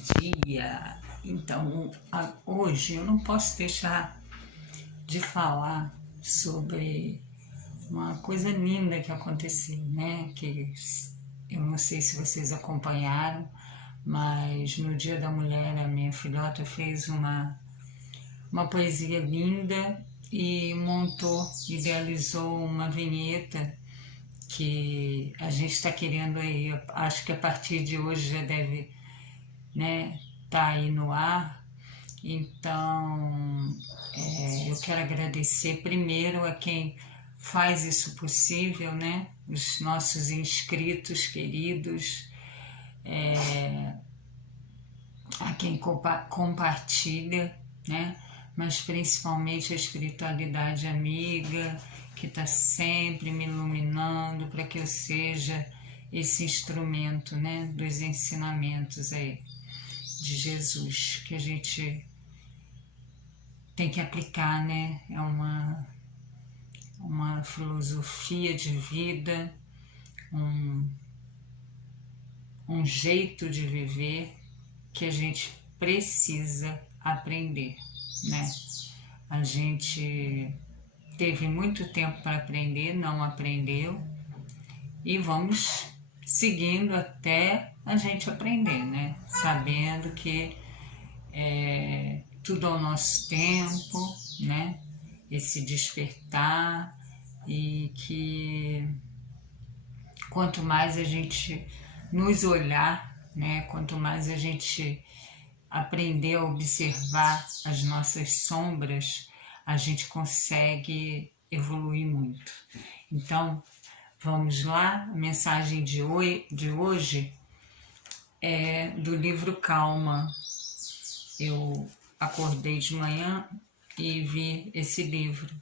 dia! Então, hoje eu não posso deixar de falar sobre uma coisa linda que aconteceu, né? Que eu não sei se vocês acompanharam, mas no Dia da Mulher a minha filhota fez uma poesia linda e idealizou uma vinheta que a gente está querendo aí, acho que a partir de hoje já deve, né, tá aí no ar. Então, eu quero agradecer primeiro a quem faz isso possível, né, os nossos inscritos queridos, a quem compartilha, né, mas principalmente a espiritualidade amiga, que está sempre me iluminando para que eu seja esse instrumento, né, dos ensinamentos aí de Jesus, que a gente tem que aplicar, né? É uma filosofia de vida, um jeito de viver que a gente precisa aprender, né? A gente teve muito tempo para aprender, não aprendeu, e vamos seguindo até a gente aprender, né? Sabendo que tudo ao nosso tempo, né? Esse despertar, e que quanto mais a gente nos olhar, né? Quanto mais a gente aprender a observar as nossas sombras, a gente consegue evoluir muito. Então, vamos lá, a mensagem de hoje é do livro Calma. Eu acordei de manhã e vi esse livro.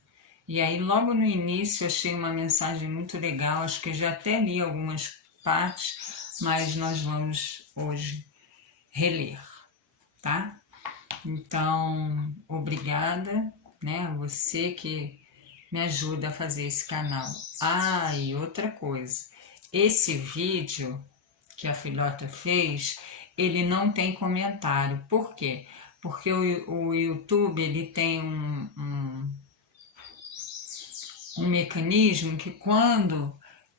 E aí, logo no início, achei uma mensagem muito legal, acho que eu já até li algumas partes, mas nós vamos hoje reler, tá? Então, obrigada, né, a você que me ajuda a fazer esse canal. Ah, e outra coisa, esse vídeo que a filhota fez, ele não tem comentário. Por quê? Porque o YouTube, ele tem um mecanismo que quando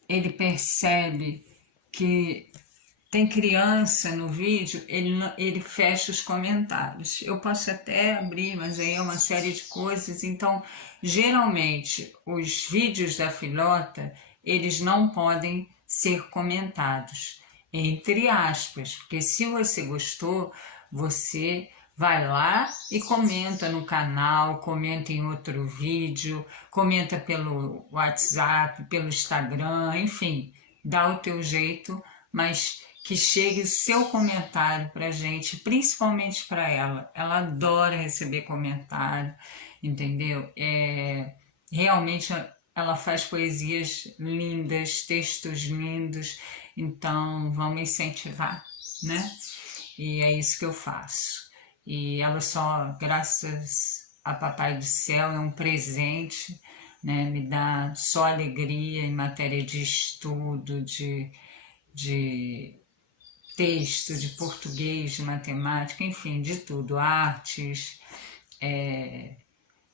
ele percebe que tem criança no vídeo, ele fecha os comentários. Eu posso até abrir, mas aí é uma série de coisas. Então, geralmente, os vídeos da filhota, eles não podem ser comentados, entre aspas, porque se você gostou, você vai lá e comenta no canal, comenta em outro vídeo, comenta pelo WhatsApp, pelo Instagram, enfim, dá o teu jeito, mas que chegue o seu comentário para a gente, principalmente para ela. Ela adora receber comentário, entendeu? Realmente ela faz poesias lindas, textos lindos, então vamos incentivar, né? E é isso que eu faço. E ela só, graças a Papai do Céu, é um presente, né? Me dá só alegria em matéria de estudo, de texto, de português, de matemática, enfim, de tudo, artes.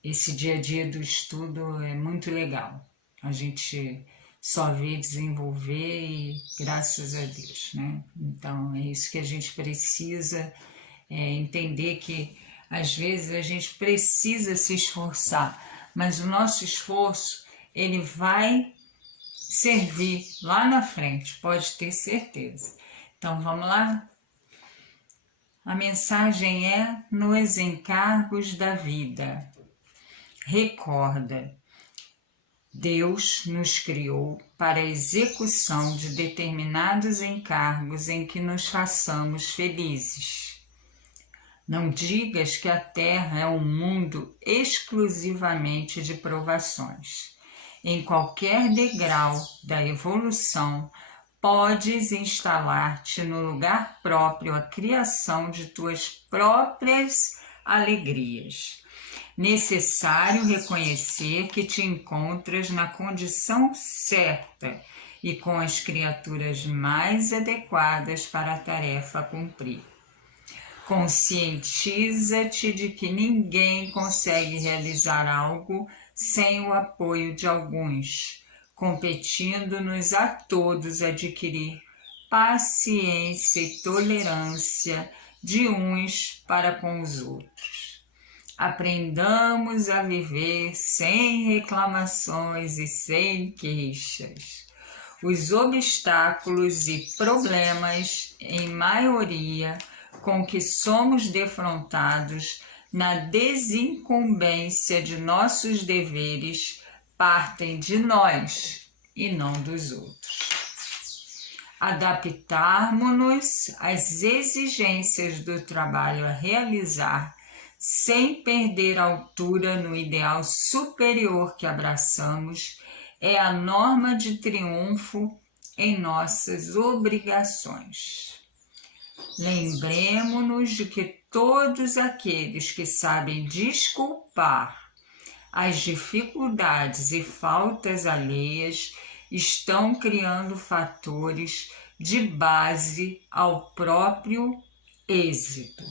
Esse dia a dia do estudo é muito legal. A gente só vê desenvolver e graças a Deus, né? Então é isso que a gente precisa entender, que às vezes a gente precisa se esforçar, mas o nosso esforço ele vai servir lá na frente, pode ter certeza. Então vamos lá? A mensagem é: nos encargos da vida. Recorda, Deus nos criou para a execução de determinados encargos em que nos façamos felizes. Não digas que a Terra é um mundo exclusivamente de provações. Em qualquer degrau da evolução, podes instalar-te no lugar próprio à criação de tuas próprias alegrias. Necessário reconhecer que te encontras na condição certa e com as criaturas mais adequadas para a tarefa a cumprir. Conscientiza-te de que ninguém consegue realizar algo sem o apoio de alguns, competindo-nos a todos adquirir paciência e tolerância de uns para com os outros. Aprendamos a viver sem reclamações e sem queixas. Os obstáculos e problemas, em maioria, com que somos defrontados na desincumbência de nossos deveres, partem de nós e não dos outros. Adaptarmos-nos às exigências do trabalho a realizar, sem perder altura no ideal superior que abraçamos, é a norma de triunfo em nossas obrigações. Lembremo-nos de que todos aqueles que sabem desculpar as dificuldades e faltas alheias estão criando fatores de base ao próprio êxito.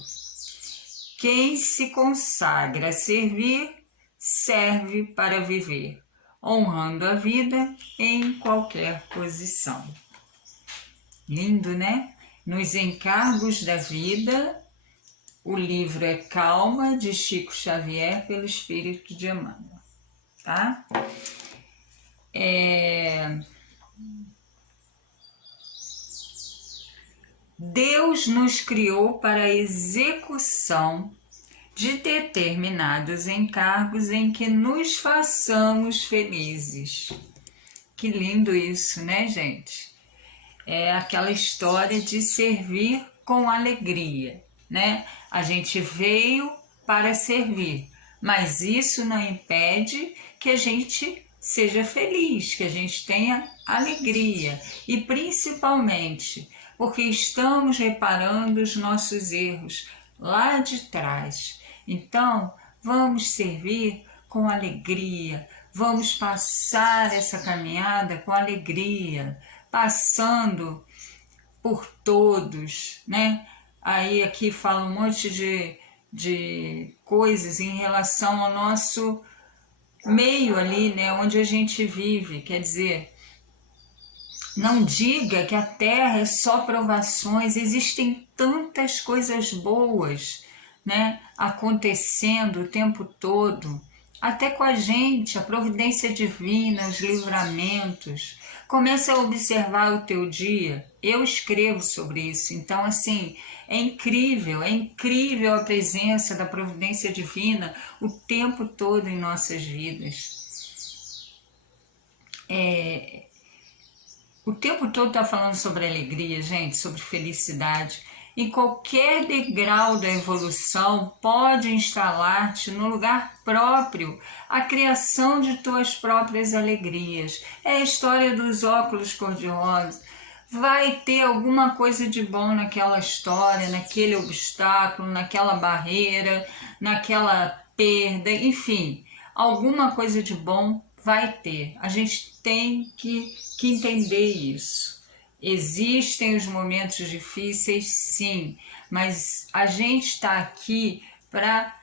Quem se consagra a servir, serve para viver, honrando a vida em qualquer posição. Lindo, né? Nos encargos da vida, o livro é Calma, de Chico Xavier, pelo Espírito de Emmanuel, tá? Deus nos criou para a execução de determinados encargos em que nos façamos felizes. Que lindo isso, né, gente? É aquela história de servir com alegria, né? A gente veio para servir, mas isso não impede que a gente seja feliz, que a gente tenha alegria e principalmente porque estamos reparando os nossos erros lá de trás. Então, vamos servir com alegria, vamos passar essa caminhada com alegria, passando por todos, né? Aí aqui fala um monte de coisas em relação ao nosso meio ali, né? Onde a gente vive, quer dizer, não diga que a Terra é só provações, existem tantas coisas boas, né, acontecendo o tempo todo, até com a gente, a providência divina, os livramentos. Começa a observar o teu dia. Eu escrevo sobre isso, então assim, é incrível a presença da providência divina o tempo todo em nossas vidas. O tempo todo está falando sobre alegria, gente, sobre felicidade. Em qualquer degrau da evolução, pode instalar-te no lugar próprio a criação de tuas próprias alegrias. É a história dos óculos cor-de-rosa. Vai ter alguma coisa de bom naquela história, naquele obstáculo, naquela barreira, naquela perda, enfim, alguma coisa de bom vai ter. A gente tem que entender isso. Existem os momentos difíceis, sim, mas a gente está aqui para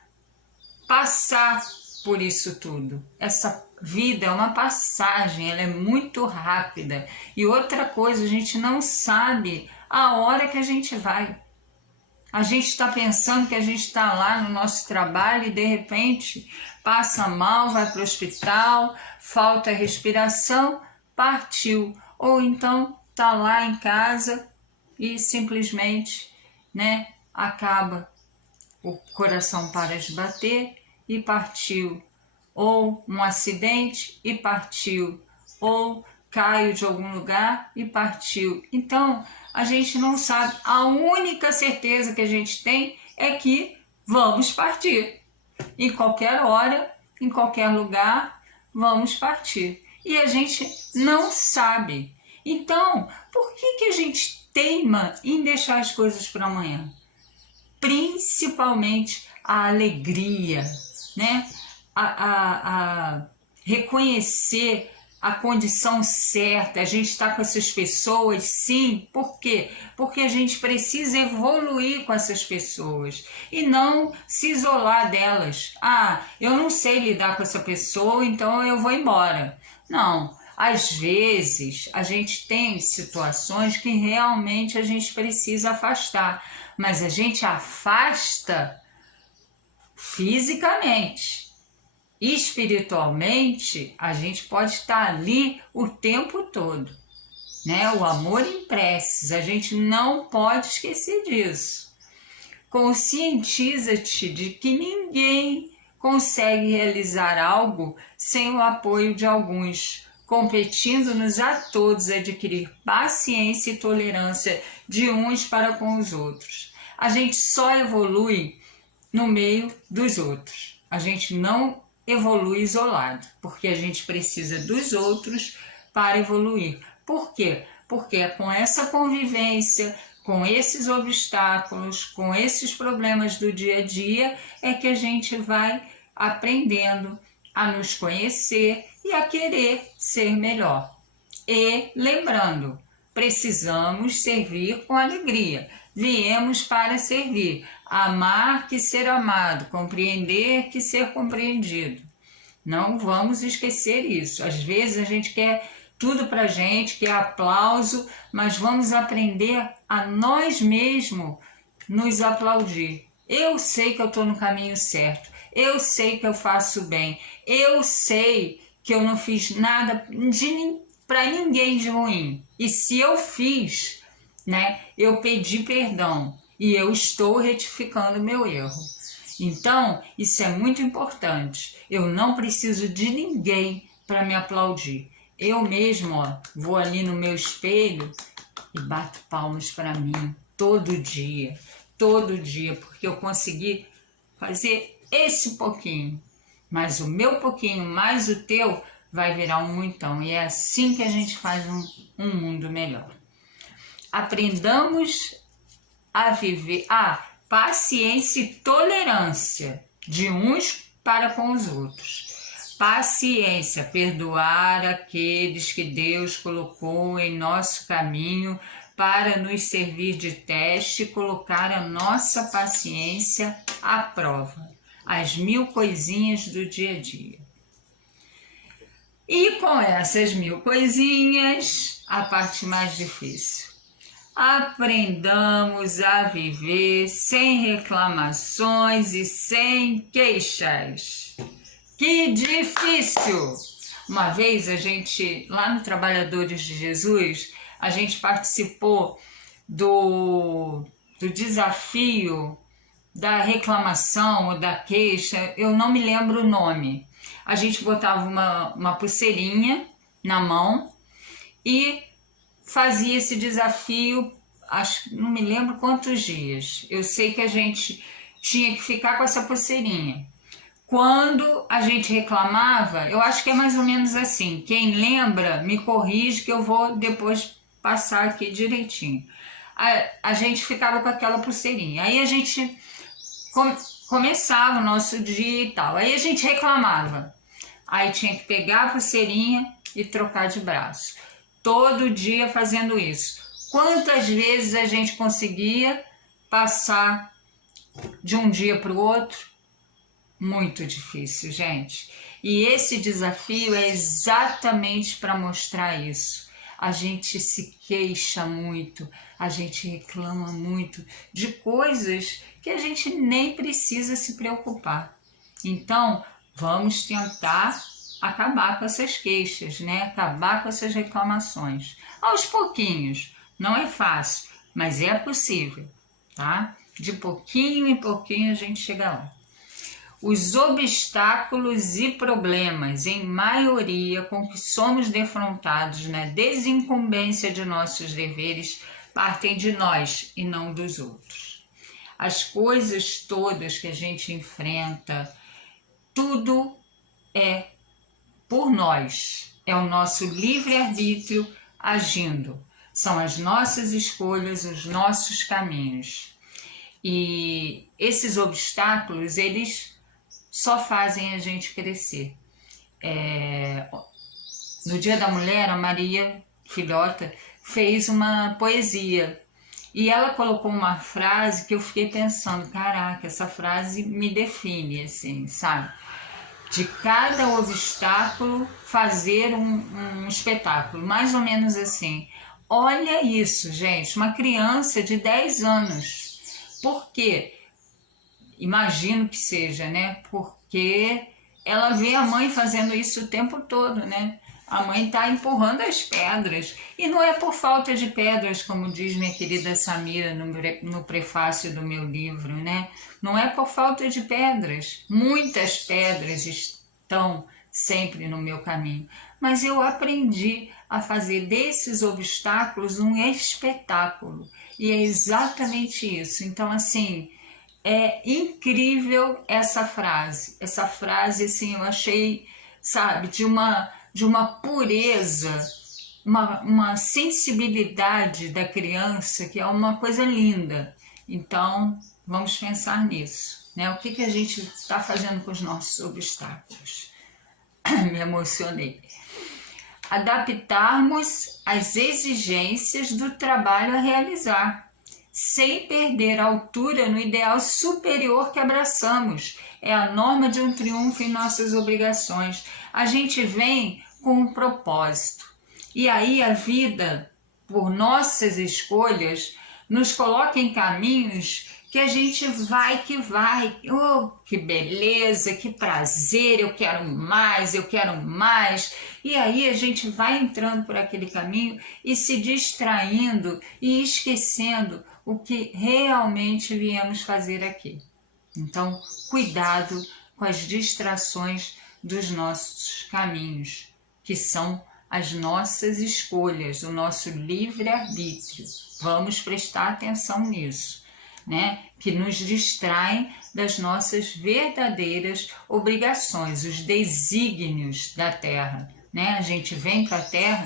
passar por isso tudo. Essa vida é uma passagem, ela é muito rápida. E outra coisa, a gente não sabe a hora que a gente vai. A gente está pensando que a gente está lá no nosso trabalho e de repente passa mal, vai para o hospital, falta respiração, partiu. Ou então está lá em casa e simplesmente, né, acaba. O coração para de bater e partiu. Ou um acidente e partiu. Ou caiu de algum lugar e partiu. Então, a gente não sabe. A única certeza que a gente tem é que vamos partir. Em qualquer hora, em qualquer lugar, vamos partir. E a gente não sabe. Então, por que a gente teima em deixar as coisas para amanhã? Principalmente a alegria, né? A reconhecer a condição certa, a gente está com essas pessoas, sim. Por quê? Porque a gente precisa evoluir com essas pessoas e não se isolar delas. Ah, eu não sei lidar com essa pessoa, então eu vou embora. Não, às vezes a gente tem situações que realmente a gente precisa afastar, mas a gente afasta fisicamente. Espiritualmente, a gente pode estar ali o tempo todo, né? O amor em preces, a gente não pode esquecer disso. Conscientiza-te de que ninguém consegue realizar algo sem o apoio de alguns, competindo-nos a todos adquirir paciência e tolerância de uns para com os outros. A gente só evolui no meio dos outros. A gente não evolui isolado, porque a gente precisa dos outros para evoluir. Por quê? Porque é com essa convivência, com esses obstáculos, com esses problemas do dia a dia, é que a gente vai aprendendo a nos conhecer e a querer ser melhor. E lembrando, precisamos servir com alegria. Viemos para servir, amar que ser amado, compreender que ser compreendido. Não vamos esquecer isso. Às vezes a gente quer tudo pra gente, quer aplauso, mas vamos aprender a nós mesmos nos aplaudir. Eu sei que eu estou no caminho certo, eu sei que eu faço bem, eu sei que eu não fiz nada para ninguém de ruim. E se eu fiz, né, eu pedi perdão e eu estou retificando o meu erro. Então, isso é muito importante. Eu não preciso de ninguém para me aplaudir. Eu mesmo, ó, vou ali no meu espelho e bato palmas para mim todo dia, porque eu consegui fazer esse pouquinho. Mas o meu pouquinho mais o teu vai virar um muitão. E é assim que a gente faz um mundo melhor. Aprendamos a viver a paciência e tolerância de uns para com os outros. Paciência, perdoar aqueles que Deus colocou em nosso caminho para nos servir de teste e colocar a nossa paciência à prova. As 1000 coisinhas do dia a dia. E com essas 1000 coisinhas, a parte mais difícil. Aprendamos a viver sem reclamações e sem queixas. Que difícil! Uma vez a gente, lá no Trabalhadores de Jesus, a gente participou do desafio da reclamação ou da queixa, eu não me lembro o nome. A gente botava uma pulseirinha na mão e fazia esse desafio, acho, não me lembro quantos dias. Eu sei que a gente tinha que ficar com essa pulseirinha. Quando a gente reclamava, eu acho que é mais ou menos assim. Quem lembra, me corrige que eu vou depois passar aqui direitinho. A gente ficava com aquela pulseirinha. Aí a gente começava o nosso dia e tal. Aí a gente reclamava. Aí tinha que pegar a pulseirinha e trocar de braço. Todo dia fazendo isso. Quantas vezes a gente conseguia passar de um dia para o outro? Muito difícil, gente. E esse desafio é exatamente para mostrar isso. A gente se queixa muito, a gente reclama muito de coisas que a gente nem precisa se preocupar. Então, vamos tentar acabar com essas queixas, né? Acabar com essas reclamações. Aos pouquinhos. Não é fácil, mas é possível, tá? De pouquinho em pouquinho a gente chega lá. Os obstáculos e problemas, em maioria, com que somos defrontados na desincumbência de nossos deveres, partem de nós e não dos outros. As coisas todas que a gente enfrenta, tudo é por nós. É o nosso livre-arbítrio agindo. São as nossas escolhas, os nossos caminhos. E esses obstáculos, eles só fazem a gente crescer. no Dia da Mulher, a Maria, filhota, fez uma poesia. E ela colocou uma frase que eu fiquei pensando, caraca, essa frase me define, assim, sabe? De cada obstáculo fazer um espetáculo, mais ou menos assim. Olha isso, gente, uma criança de 10 anos. Por quê? Imagino que seja, né? Porque ela vê a mãe fazendo isso o tempo todo, né? A mãe está empurrando as pedras. E não é por falta de pedras, como diz minha querida Samira no prefácio do meu livro, né? Não é por falta de pedras. Muitas pedras estão sempre no meu caminho. Mas eu aprendi a fazer desses obstáculos um espetáculo. E é exatamente isso. Então, assim, é incrível essa frase. Essa frase, assim, eu achei, sabe, de uma pureza, uma sensibilidade da criança que é uma coisa linda. Então, vamos pensar nisso, né? O que a gente está fazendo com os nossos obstáculos? Me emocionei. Adaptarmos as exigências do trabalho a realizar, sem perder a altura no ideal superior que abraçamos. É a norma de um triunfo em nossas obrigações. A gente vem com um propósito. E aí a vida, por nossas escolhas, nos coloca em caminhos que a gente vai que vai. Oh, que beleza, que prazer, eu quero mais, eu quero mais. E aí a gente vai entrando por aquele caminho e se distraindo e esquecendo o que realmente viemos fazer aqui. Então, cuidado com as distrações dos nossos caminhos, que são as nossas escolhas, o nosso livre-arbítrio. Vamos prestar atenção nisso, né? Que nos distraem das nossas verdadeiras obrigações, os desígnios da Terra, né? A gente vem para a Terra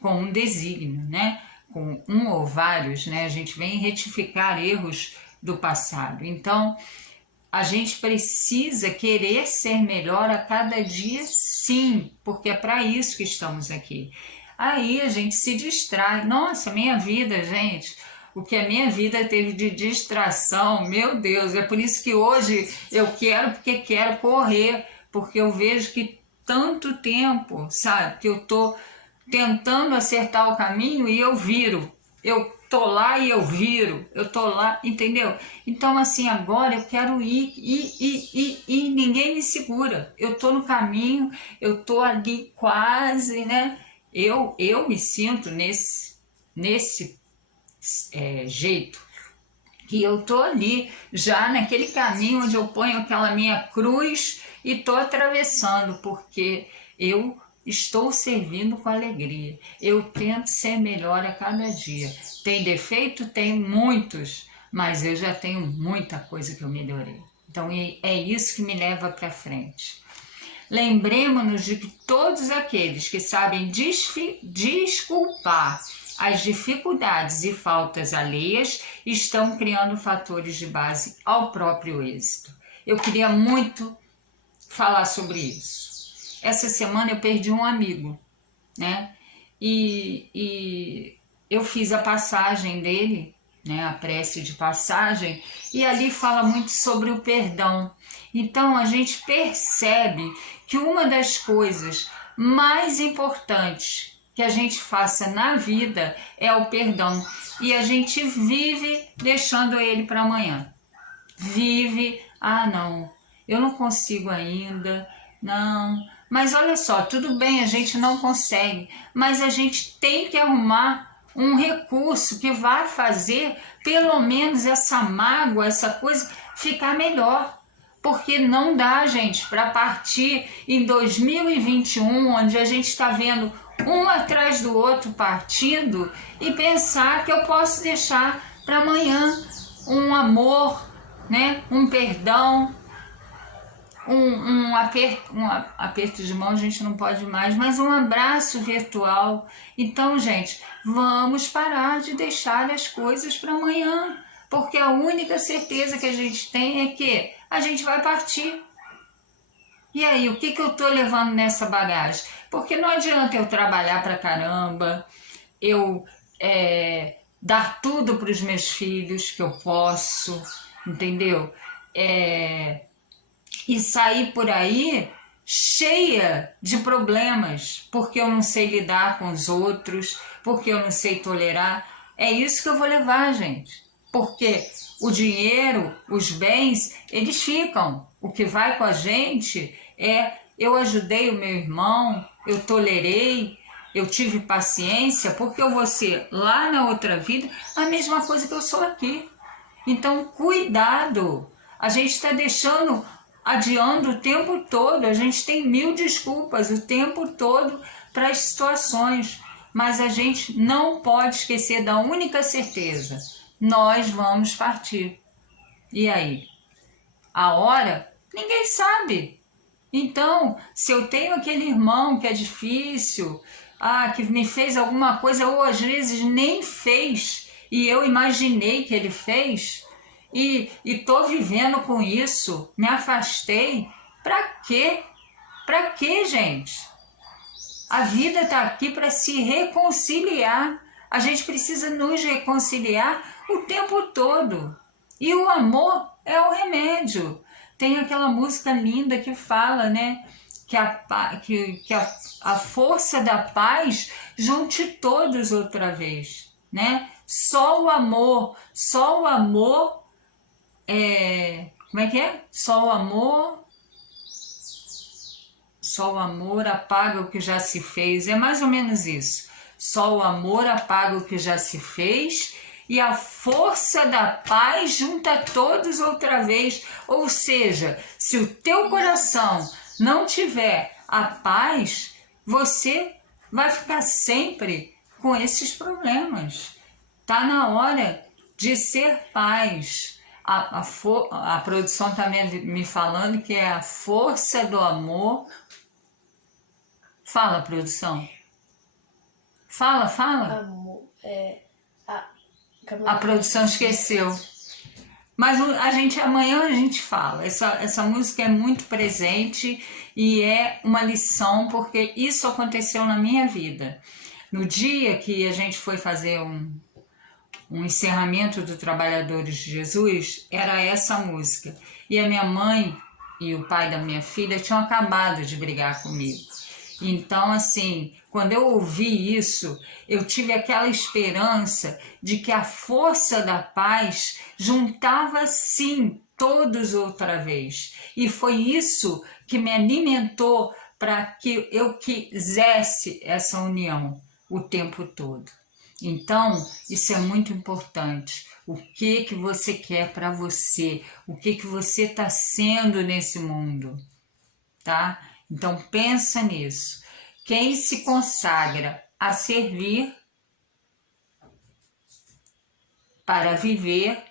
com um desígnio, né? Com um ou vários, né? A gente vem retificar erros do passado. Então, a gente precisa querer ser melhor a cada dia, sim, porque é para isso que estamos aqui. Aí a gente se distrai. Nossa, minha vida, gente, o que a minha vida teve de distração, meu Deus, é por isso que hoje eu quero, porque quero correr, porque eu vejo que tanto tempo, sabe, que eu tô tentando acertar o caminho e eu viro. Eu tô lá e eu viro, eu tô lá, entendeu? Então, assim, agora eu quero ir, e ninguém me segura. Eu tô no caminho, eu tô ali quase, né? Eu me sinto nesse jeito, que eu tô ali, já naquele caminho onde eu ponho aquela minha cruz e tô atravessando, porque eu estou servindo com alegria. Eu tento ser melhor a cada dia. Tem defeito? Tem muitos, mas eu já tenho muita coisa que eu melhorei. Então é isso que me leva para frente. Lembremos-nos de que todos aqueles que sabem desculpar as dificuldades e faltas alheias estão criando fatores de base ao próprio êxito. Eu queria muito falar sobre isso. Essa semana eu perdi um amigo, né? E eu fiz a passagem dele, né? A prece de passagem, e ali fala muito sobre o perdão. Então a gente percebe que uma das coisas mais importantes que a gente faça na vida é o perdão. E a gente vive deixando ele para amanhã. Vive, não, eu não consigo ainda, não. Mas olha só, tudo bem, a gente não consegue, mas a gente tem que arrumar um recurso que vai fazer pelo menos essa mágoa, essa coisa ficar melhor. Porque não dá, gente, para partir em 2021, onde a gente está vendo um atrás do outro partindo, e pensar que eu posso deixar para amanhã um amor, né? Um perdão, um aperto de mão a gente não pode mais, mas um abraço virtual. Então, gente, vamos parar de deixar as coisas para amanhã, porque a única certeza que a gente tem é que a gente vai partir. E aí, o que eu estou levando nessa bagagem? Porque não adianta eu trabalhar pra caramba, eu dar tudo para os meus filhos que eu posso, entendeu? E sair por aí cheia de problemas, porque eu não sei lidar com os outros, porque eu não sei tolerar. É isso que eu vou levar, gente. Porque o dinheiro, os bens, eles ficam. O que vai com a gente eu ajudei o meu irmão, eu tolerei, eu tive paciência, porque eu vou ser lá na outra vida a mesma coisa que eu sou aqui. Então, cuidado. A gente está adiando o tempo todo, a gente tem 1000 desculpas o tempo todo para as situações, mas a gente não pode esquecer da única certeza: nós vamos partir. E aí? A hora? Ninguém sabe. Então, se eu tenho aquele irmão que é difícil, que me fez alguma coisa, ou às vezes nem fez, e eu imaginei que ele fez, e tô vivendo com isso, me afastei, pra quê? Pra quê, gente? A vida está aqui para se reconciliar. A gente precisa nos reconciliar o tempo todo. E o amor é o remédio. Tem aquela música linda que fala, né? Que a força da paz junte todos outra vez, né? Só o amor como é que é? Só o amor apaga o que já se fez. É mais ou menos isso. Só o amor apaga o que já se fez e a força da paz junta todos outra vez. Ou seja, se o teu coração não tiver a paz, você vai ficar sempre com esses problemas. Tá na hora de ser paz. A produção está me falando que é a força do amor. Fala, produção. Fala. Amor, a produção esqueceu. Mas amanhã a gente fala. Essa música é muito presente e é uma lição, porque isso aconteceu na minha vida. No dia que a gente foi fazer um encerramento do Trabalhadores de Jesus, era essa música. E a minha mãe e o pai da minha filha tinham acabado de brigar comigo. Então, assim, quando eu ouvi isso, eu tive aquela esperança de que a força da paz juntava, sim, todos outra vez. E foi isso que me alimentou para que eu quisesse essa união o tempo todo. Então, isso é muito importante. O que você quer para você? O que você está sendo nesse mundo? Tá? Então, pensa nisso. Quem se consagra a servir para viver,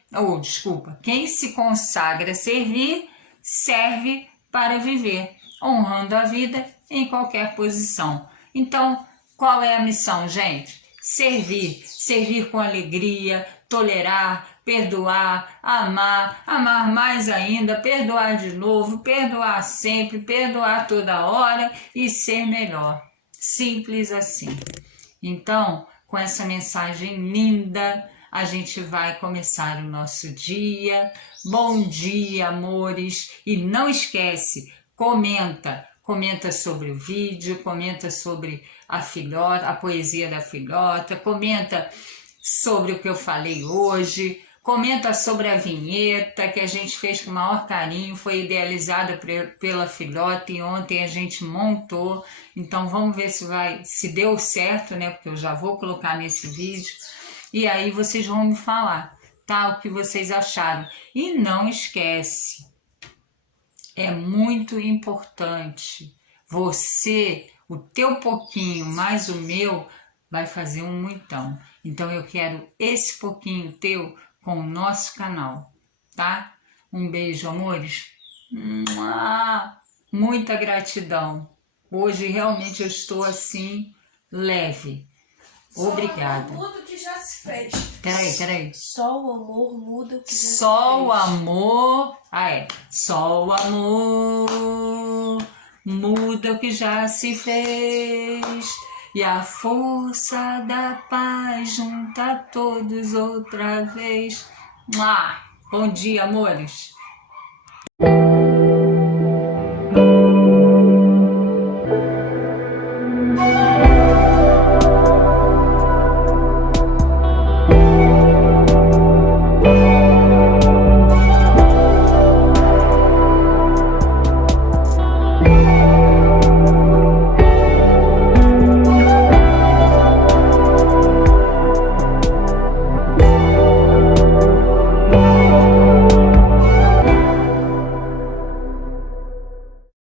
quem se consagra a servir, serve para viver, honrando a vida em qualquer posição. Então, qual é a missão, gente? Servir com alegria, tolerar, perdoar, amar mais ainda, perdoar de novo, perdoar sempre, perdoar toda hora e ser melhor. Simples assim. Então, com essa mensagem linda, a gente vai começar o nosso dia. Bom dia, amores! E não esquece, comenta sobre o vídeo, comenta sobre a filhota, a poesia da filhota, comenta sobre o que eu falei hoje, comenta sobre a vinheta que a gente fez com o maior carinho, foi idealizada pela filhota e ontem a gente montou. Então vamos ver se deu certo, né? Porque eu já vou colocar nesse vídeo. E aí vocês vão me falar, tá? O que vocês acharam. E não esquece, é muito importante. O teu pouquinho mais o meu vai fazer um muitão. Então eu quero esse pouquinho teu com o nosso canal, tá? Um beijo, amores. Muita gratidão. Hoje realmente eu estou assim, leve. Obrigada. Só o amor muda o que já se fez. Peraí. Só o amor muda o que já se fez. Só o amor. Só o amor muda o que já se fez. E a força da paz junta todos outra vez. Bom dia, amores!